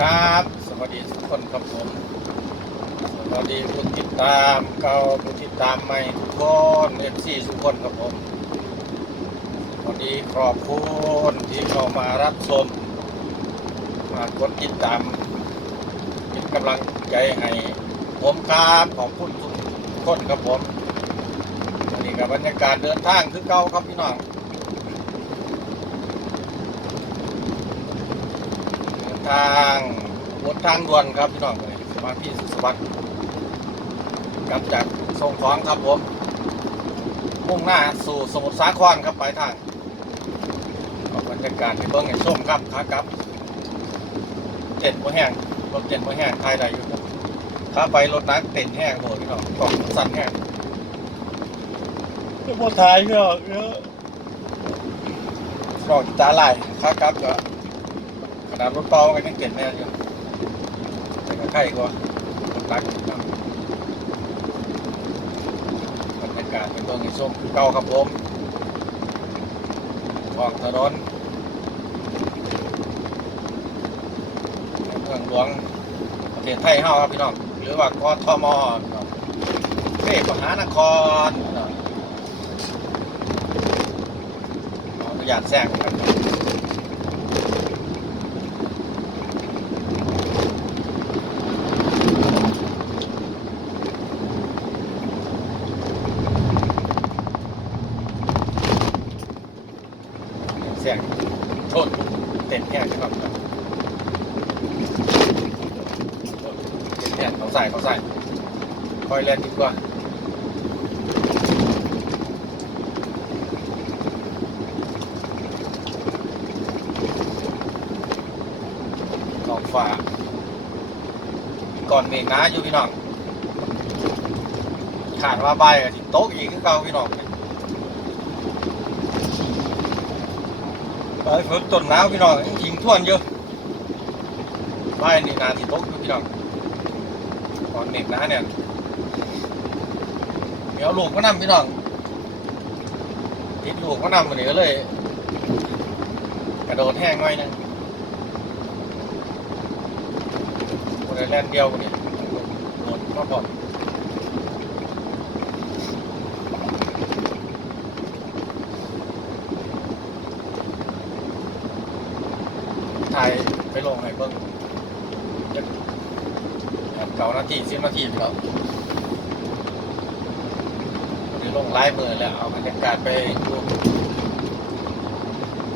ครับ สวัสดีทุกคนครับผม สวัสดีผู้ติดตามเก่าผู้ติดตามใหม่ทุกคนเอฟซีทุกคนครับผมสวัสดีขอบคุณที่เข้ามารับชม มากดติดตามเป็นกำลังใจให้ผมครับขอบคุณทุกคนครับผมอันนี้กับบรรยากาศเดินทางคือเก่าครับพี่น้อง เดิน ทางบนทางด่วนครับพี่น้องเลยสมาพี่สุขสวัสดิ์กลับจากส่งของครับผม มุ่งหน้าสู่สมุทรสาครครับปลายทางออกบรรยากาศในเบื้องในส้มครับขากลับเต็นท์บ่แห้งรถเต็นท์บ่แห้งทายได้อยู่ครับขาไปรถนักเต็นท์แห้งโหพี่น้องกล่องสั่นแห้งก็บ่ทายพี่น้องเยอะนอกจากตาลายขากลับก็ ขนาดรถเปล่าก็ยังเก็บแน่อยู่แต่ก็ใกล้กว่ารถรักอยู่ครับรรยากาศเป็นตัวนี้ส้มเก่าครับผมออกถนนเมืองหลวงประเทศไทยเฮาครับพี่น้อง หรือว่ากทมเทพมหานครขออนุญาตแซงครับ เสียงชนเต็มแค่ใช่ไหมครับ เต็มแค่เขาใส่เขาใส่คอยเล่นดีกว่าท้องฟ้าก่อนเมฆนาอยู่พี่น้องขาดว่าใบกับโต๊ะอีกคือเก่าพี่น้องไปฝนต้นหนาวพี่น้องยิงท่วนเยอะใบนี่นาที่ตกอยู่พี่น้อง อนเด็กนะเนี่ย เดี๋ยวลูกก็นำพี่น้องติดลูกก็นำมาเนี่ยเลย กระโดดแห้งไว้นึงคนแล่นเดียวคนนี้โดดก็พอดถ่ายไปลงให้เบิ้ง เก่านาทีสิบนาทีพี่น้องวันนี้ลงไลฟ์มือแล้วเอาบรรยากาศไปดู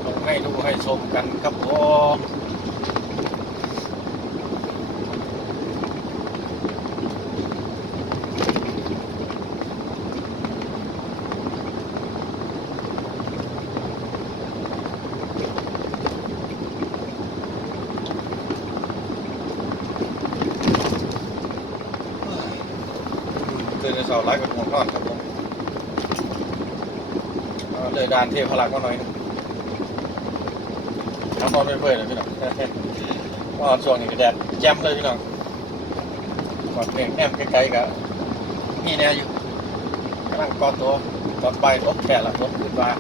ลงให้ดูให้ชมกันครับผม ในเสาไลฟ์กับหัวก้อนครับผมเลยดานเทพลักก็หน่อยนะน้ำนอนไม่เพื่อนเลยพี่น้องก็ช่วงนี้ก็แดดแจ่มเลยพี่น้องกอนเม่งแนมไกลๆกับมีแน่อยู่กำลังกอดตัวตอไปรถแค่ละรถขึ้นมา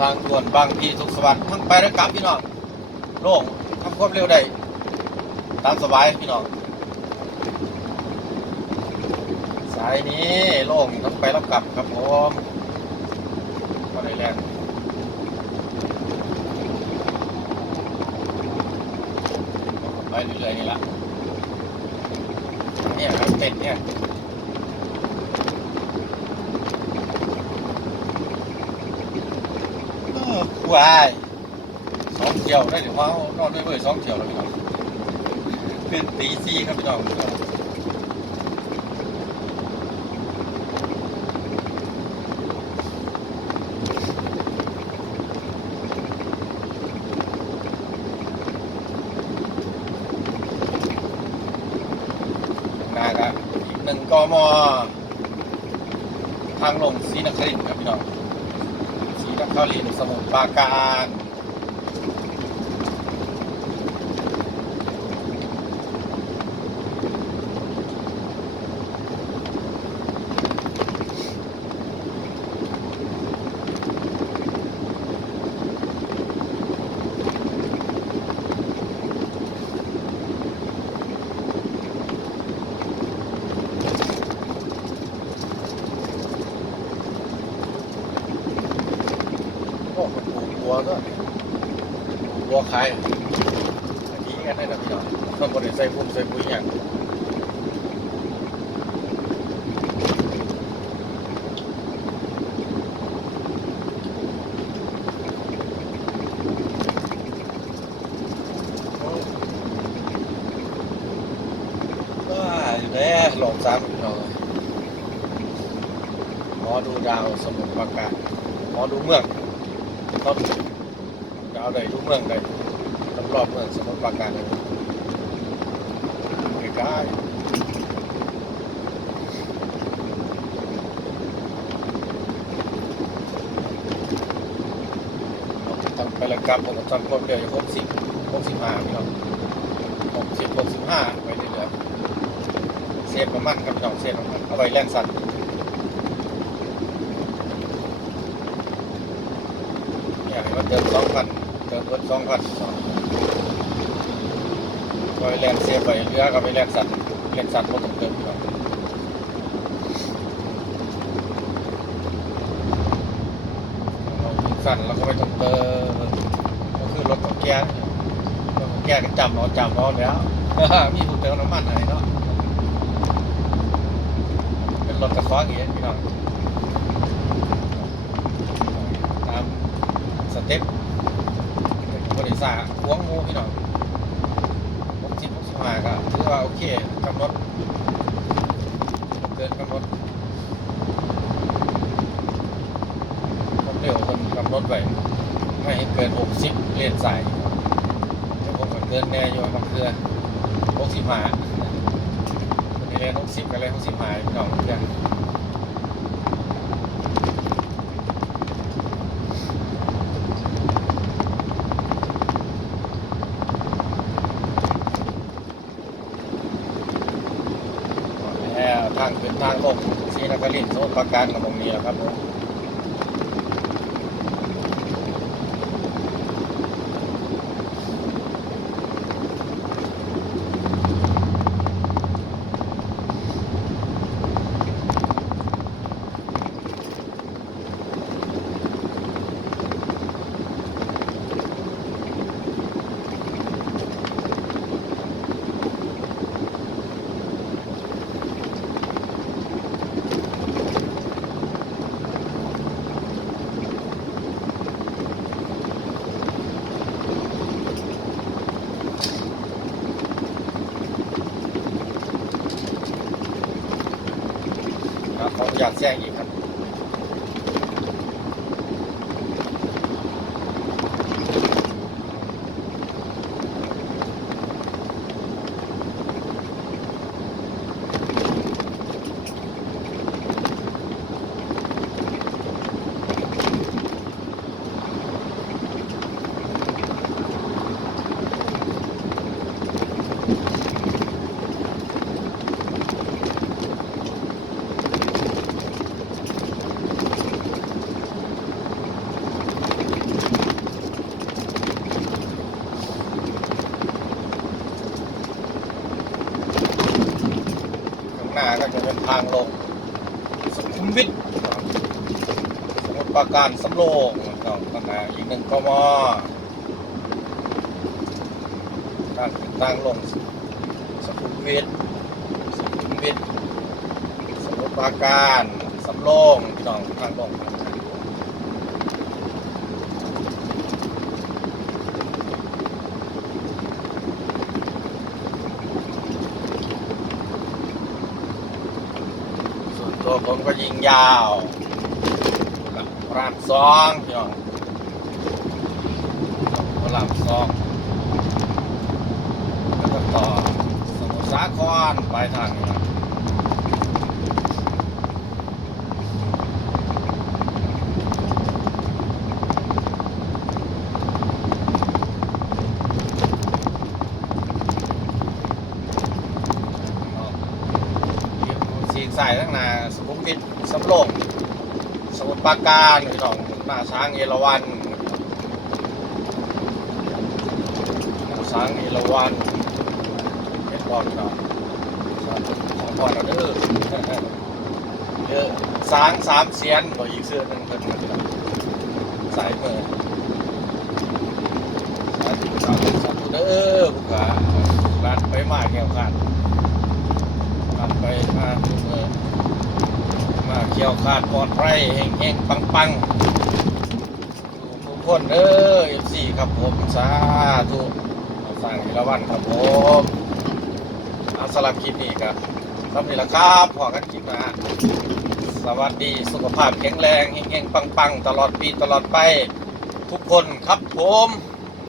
ทางด่วนบางพีสุขสวัสดิ์ทั้งไปและกลับพี่น้องโล่งทำความเร็วได้ ตามสบายพี่น้อง สายนี้โล่งต้งไปแล้วกลับครับผมก็ได้แรงไปเรื่อยๆนี่ละเนี่ยครับเต็นเนี่ย วายสองเที่ยวได้หรือว่านอนด้วยเว้ยสองเที่ยวแล้วพี่น้องขึ้นตีสี่ครับพี่น้องนาครับอีกหนึ่งกมทางลงศรีนครินครับพี่น้อง ศรีนครินทร์สมุทรปราการ โอ้มันปลูกบัวก็ปลูกบัวขายอันนี้กันได้นะพี่น้องต้องบริใส่พุ่มใส่ปุ๋ยอย่างว้าอยู่ แล้วหลงซ้ำพี่องหมอดูดาวสมุทรปราการหมอดูเมืองต้นดาวใดทุกเมืองใดรอบเมืองสมุทรปราการเลยใกล้ๆต้องไปละกลับผมจำคนเดียวอยู่หกสิบหกสิบห้าพี่น้องหกสิบหกสิบห้าไปเฟประมาณครับพี่น้องเซฟประมาณเอาไว้แล่นสัตว์อยากให้มันเติมสองพันเติมรถสองพันคอยแลนเสียไปเรือก็ไปแลนสัตว์แลนสัตว์ก็ต้องเติมก่อนเรงสั่นแล้วก็ไม่ต้องเติมก็คือรถของแกรถของแกก็จำเอาจำเอาแล้วมีผู้เติมน้ำมันอะไรเนาะ รถกระซ้อนอย่างเงี้พี่น้องตามสเต็ปบริษัทหวงหมูพี่น้องผมสิบผมสิบห้าก็ถือว่าโอเคกำหนดเกินกำหนดความเร็วคนกำหนดไว้ไม่ให้เกินหกสิบเลนสายแต่ผมก็เกินแน่อยู่บางเทือหกสิบห้า เลนหกสิบกันเลยหกสิบห้าพี่น้องเพื่อนทางเป็นทางลงที่นครินทร์โซนประการกับตรงนี้แหละครับผม ครับขออนุญาตแจ้งอีกครับข้างหน้าก็ จะเป็นทางลงสุขุมวิทสมุทรปราการสำโรงต่างหน้าอีกหนึ่งกมทางทางลงสุขุมวิทสุขุมวิทสมุทรปราการสำโรงพี่น้องทางลง ถนนก็ยิงยาวกับพรามสองพี่น้องพระรามสองแล้วก็ต่อสมุทรสาครไปทางนี้นะสีใส่ทั้งหนา สำโรงสมุทรปราการพี่น้องหน้าช้างเอราวัณหน้าช้างเอราวัณเฮ็ดบอลเนาะของบอลเราเด้อเยอะสางสามเสียนบ่อีกเสื้อหนึ่งเป็นพี่น้องสายมือสายสามสามเด้อพวกาบ้านไปมาแก้วขาดบ้านไปมาทุกมือ เกี่ยวขาดปลอดภัยเฮงเฮงปังปังทุกคนเด้อเอฟซีครับผมสาธุสั่งอีละวันครับผมอาสลับคลิปนี้ครับสำหรับนี้ละครับพอกันคลิปนะสวัสดีสุขภาพแข็งแรงเฮงๆปังๆ ตลอดปีตลอดไป ทุกคนครับผม